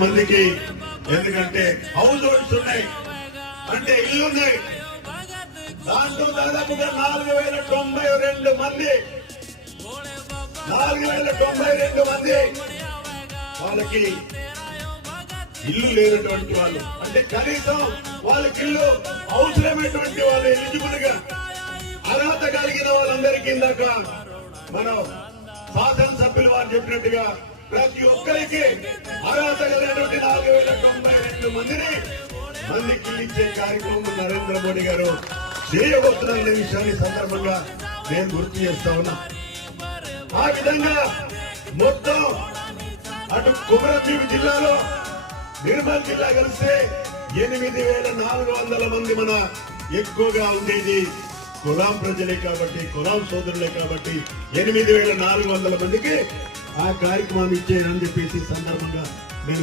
మందికి, ఎందుకంటే house holds ఉన్నాయి, అంటే ఇల్లు ఉన్నాయి. దాంట్లో దాదాపుగా 4092 మంది, 4092 మంది వాళ్ళకి ఇల్లు లేనటువంటి వాళ్ళు, అంటే కనీసం వాళ్ళకి ఇల్లు అవసరమైనటువంటి వాళ్ళు ఎలిజిబుల్ గా అర్హత కలిగిన వాళ్ళందరికీ ఇందాక మనం శాసనసభ్యులు వారు చెప్పినట్టుగా ప్రతి ఒక్కరికి అర్హత కలిగినటువంటి 4092 మందికి ఇల్లు ఇచ్చే కార్యక్రమం నరేంద్ర మోడీ గారు చేయబోతున్నారనే విషయాన్ని సందర్భంగా నేను గుర్తు చేస్తా ఉన్నా. ఆ విధంగా మొత్తం అటు కుమరంభీం జిల్లాలో నిర్మల్ జిల్లా కలిస్తే 8400 మంది మన ఎక్కువగా ఉండేది కులాం ప్రజలే కాబట్టి, కులాం సోదరులే కాబట్టి 8400 మందికి ఆ కార్యక్రమాన్ని ఇచ్చేయని చెప్పేసి సందర్భంగా నేను